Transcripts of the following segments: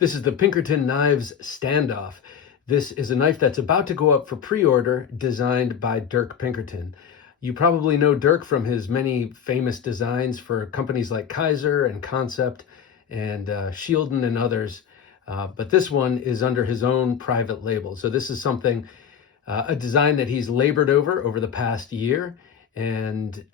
This is the Pinkerton Knives Standoff. This is a knife that's about to go up for pre-order, designed by Dirk Pinkerton. You probably know Dirk from his many famous designs for companies like Kaiser and Concept and Shielden and others. But this one is under his own private label. So this is something, a design that he's labored over the past year and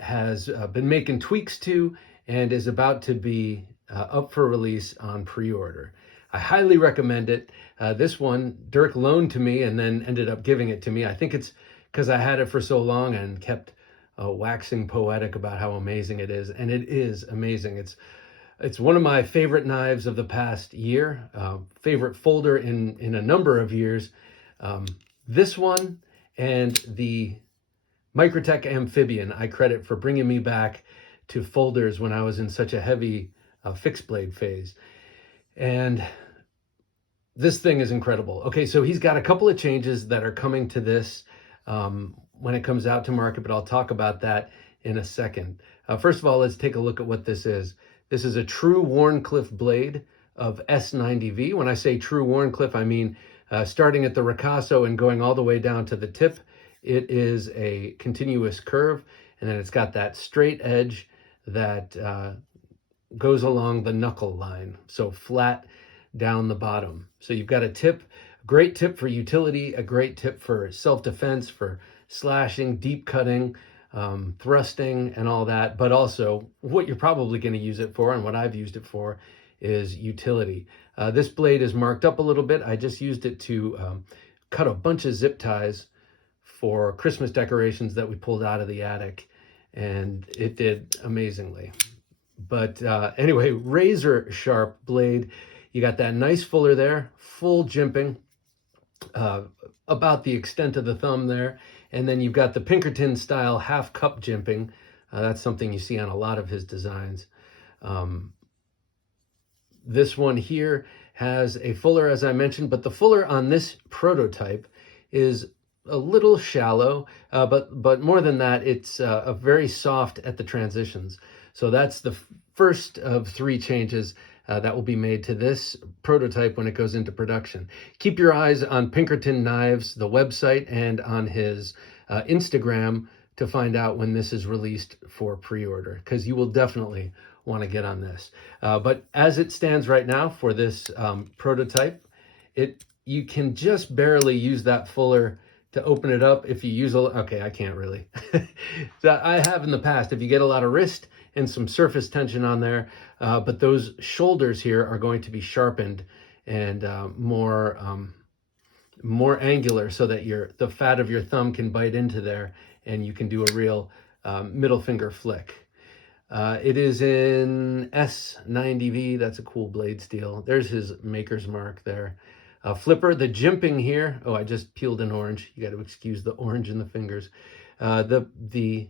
has been making tweaks to and is about to be up for release on pre-order. I highly recommend it. This one, Dirk loaned to me and then ended up giving it to me. I think it's because I had it for so long and kept waxing poetic about how amazing it is. And it is amazing. It's one of my favorite knives of the past year, favorite folder in a number of years. This one and the Microtech Amphibian I credit for bringing me back to folders when I was in such a heavy fixed blade phase. And this thing is incredible. Okay, so he's got a couple of changes that are coming to this when it comes out to market, but I'll talk about that in a second. First of all, let's take a look at what this is. This is a true Wharncliffe blade of S90V. When I say true Wharncliffe, I mean starting at the ricasso and going all the way down to the tip. It is a continuous curve, and then it's got that straight edge that goes along the knuckle line, so flat down the bottom. So you've got a tip, great tip for utility, a great tip for self-defense, for slashing, deep cutting, thrusting, and all that. But also, what you're probably going to use it for, and what I've used it for, is utility. This blade is marked up a little bit. I just used it to cut a bunch of zip ties for Christmas decorations that we pulled out of the attic, and it did amazingly. But anyway, razor sharp blade. You got that nice fuller there, full jimping, about the extent of the thumb there. And then you've got the Pinkerton style half cup jimping. That's something you see on a lot of his designs. This one here has a fuller, as I mentioned, but the fuller on this prototype is a little shallow, but more than that, it's a very soft at the transitions. So that's the first of three changes that will be made to this prototype when it goes into production. Keep your eyes on Pinkerton Knives, the website, and on his Instagram to find out when this is released for pre-order, because you will definitely want to get on this. But as it stands right now for this prototype, you can just barely use that fuller to open it up. If you use okay, I can't really. So I have in the past, if you get a lot of wrist and some surface tension on there, but those shoulders here are going to be sharpened and more angular, so that the fat of your thumb can bite into there and you can do a real middle finger flick. It is in S90V. That's a cool blade steel. There's his maker's mark there. Flipper, the jimping here. Oh, I just peeled an orange. You got to excuse the orange in the fingers. The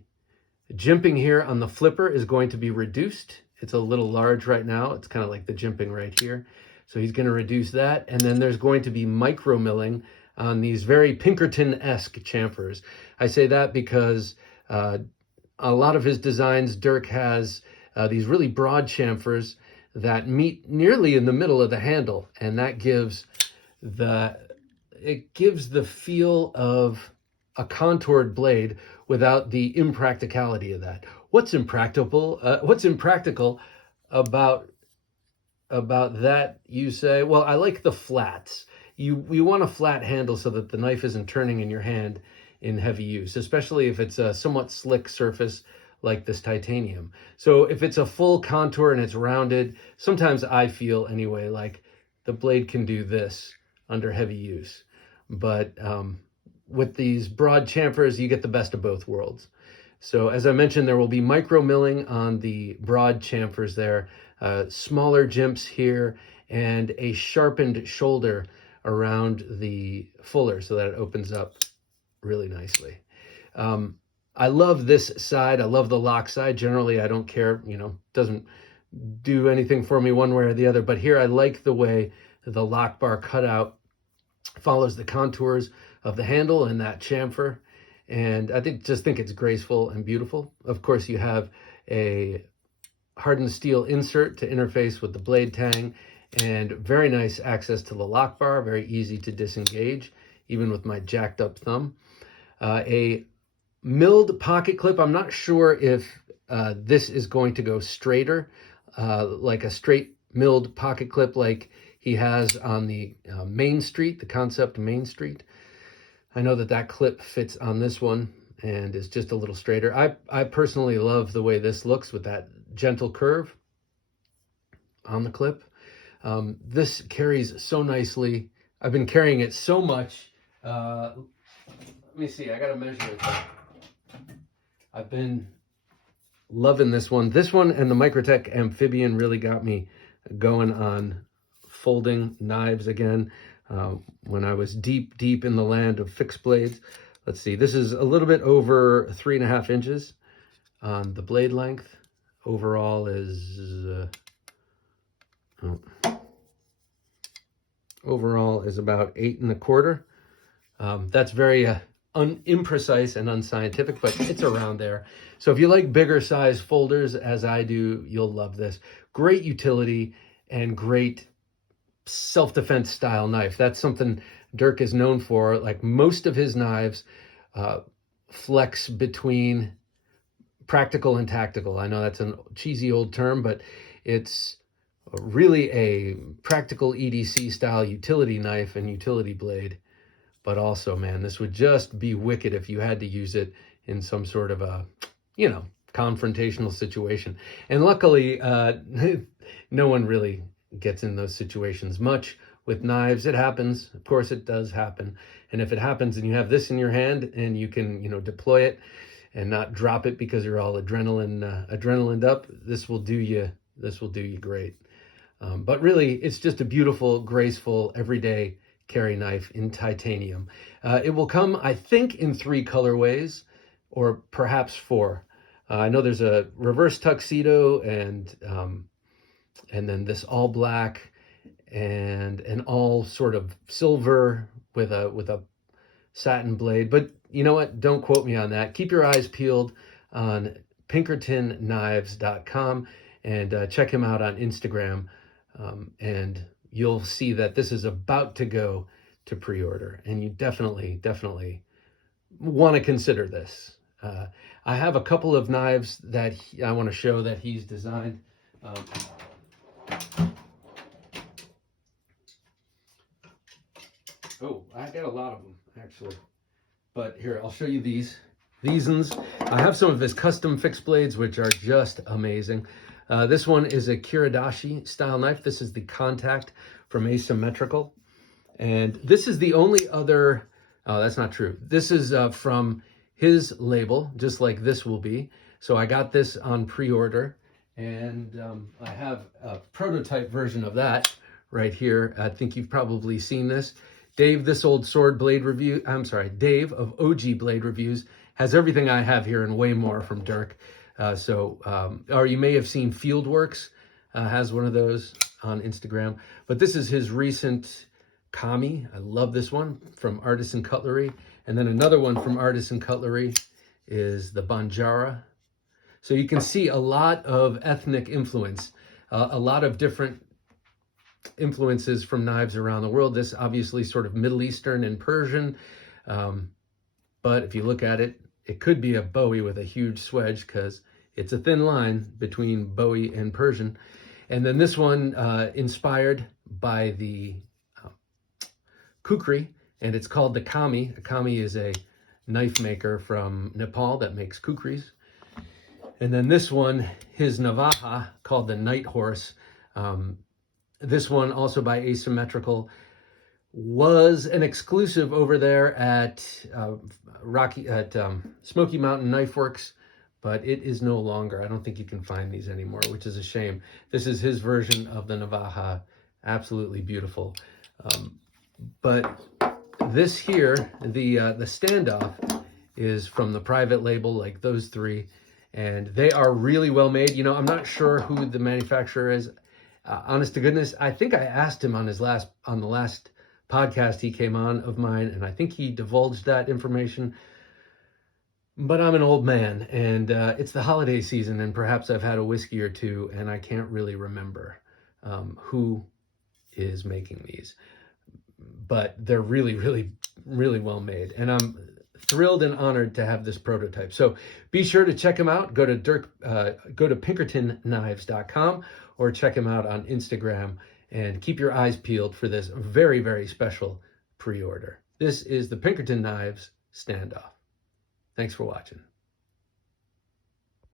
jimping here on the flipper is going to be reduced. It's a little large right now. It's kind of like the jimping right here. So he's going to reduce that. And then there's going to be micro milling on these very Pinkerton-esque chamfers. I say that because a lot of his designs, Dirk has these really broad chamfers that meet nearly in the middle of the handle. And that gives the feel of a contoured blade without the impracticality of that. What's impractical about that, you say? Well, I like the flats. You want a flat handle so that the knife isn't turning in your hand in heavy use, especially if it's a somewhat slick surface like this titanium. So if it's a full contour and it's rounded, sometimes I feel anyway like the blade can do this under heavy use. But with these broad chamfers, you get the best of both worlds. So as I mentioned, there will be micro milling on the broad chamfers there, smaller jimps here, and a sharpened shoulder around the fuller so that it opens up really nicely. I love this side. I love the lock side. Generally, I don't care, doesn't do anything for me one way or the other. But here I like the way the lock bar cutout follows the contours of the handle and that chamfer. And I just think it's graceful and beautiful. Of course, you have a hardened steel insert to interface with the blade tang, and very nice access to the lock bar, very easy to disengage, even with my jacked up thumb. A milled pocket clip. I'm not sure if this is going to go straighter, like a straight milled pocket clip like he has on the Main Street, the Concept Main Street. I know that that clip fits on this one and is just a little straighter. I personally love the way this looks with that gentle curve on the clip. This carries so nicely. I've been carrying it so much. Let me see, I gotta measure it. I've been loving this one. This one and the Microtech Amphibian really got me going on folding knives again. When I was deep in the land of fixed blades. Let's see, this is a little bit over 3.5 inches on the blade length. Overall is about 8.25. That's very imprecise and unscientific, but it's around there. So if you like bigger size folders, as I do, you'll love this. Great utility and great self-defense style knife. That's something Dirk is known for. Like most of his knives flex between practical and tactical. I know that's a cheesy old term, but it's really a practical EDC style utility knife and utility blade. But also, man, this would just be wicked if you had to use it in some sort of a, confrontational situation. And luckily, no one really gets in those situations much with knives. It happens. Of course, it does happen. And if it happens and you have this in your hand and you can, deploy it and not drop it because you're all adrenalined up, this will do you great. But really, it's just a beautiful, graceful, everyday carry knife in titanium. It will come, I think, in 3 colorways or perhaps 4. I know there's a reverse tuxedo and then this all black and an all sort of silver with a satin blade. But you know what? Don't quote me on that. Keep your eyes peeled on PinkertonKnives.com and check him out on Instagram. And you'll see that this is about to go to pre-order, and you definitely want to consider this. I have a couple of knives that I want to show that he's designed. I got a lot of them actually, but here, I'll show you these ones. I have some of his custom fixed blades, which are just amazing. This one is a Kiradashi style knife. This is the Contact from Asymmetrical. And this is the only other, that's not true. This is from his label, just like this will be. So I got this on pre-order, and I have a prototype version of that right here. I think you've probably seen this. Dave, This Old Sword Blade Review, Dave of OG Blade Reviews has everything I have here and way more from Dirk. Or you may have seen Fieldworks, has one of those on Instagram. But this is his recent Kami. I love this one from Artisan Cutlery. And then another one from Artisan Cutlery is the Banjara. So you can see a lot of ethnic influence, a lot of different influences from knives around the world. This obviously sort of Middle Eastern and Persian. But if you look at it, it could be a Bowie with a huge swedge because it's a thin line between Bowie and Persian. And then this one inspired by the kukri, and it's called the Kami. A Kami is a knife maker from Nepal that makes kukris. And then this one, his Navaja, called the Night Horse. This one, also by Asymmetrical, was an exclusive over there at Smoky Mountain Knife Works, but it is no longer. I don't think you can find these anymore, which is a shame. This is his version of the Navaja, absolutely beautiful. But this here, the Standoff, is from the private label, like those 3, and they are really well made. I'm not sure who the manufacturer is. Honest to goodness, I think I asked him on the last podcast he came on of mine, and I think he divulged that information. But I'm an old man, and it's the holiday season, and perhaps I've had a whiskey or two, and I can't really remember who is making these. But they're really, really, really well made. And I'm thrilled and honored to have this prototype. So be sure to check him out. Go to PinkertonKnives.com or check him out on Instagram, and keep your eyes peeled for this very, very special pre-order. This is the Pinkerton Knives Standoff. Thanks for watching.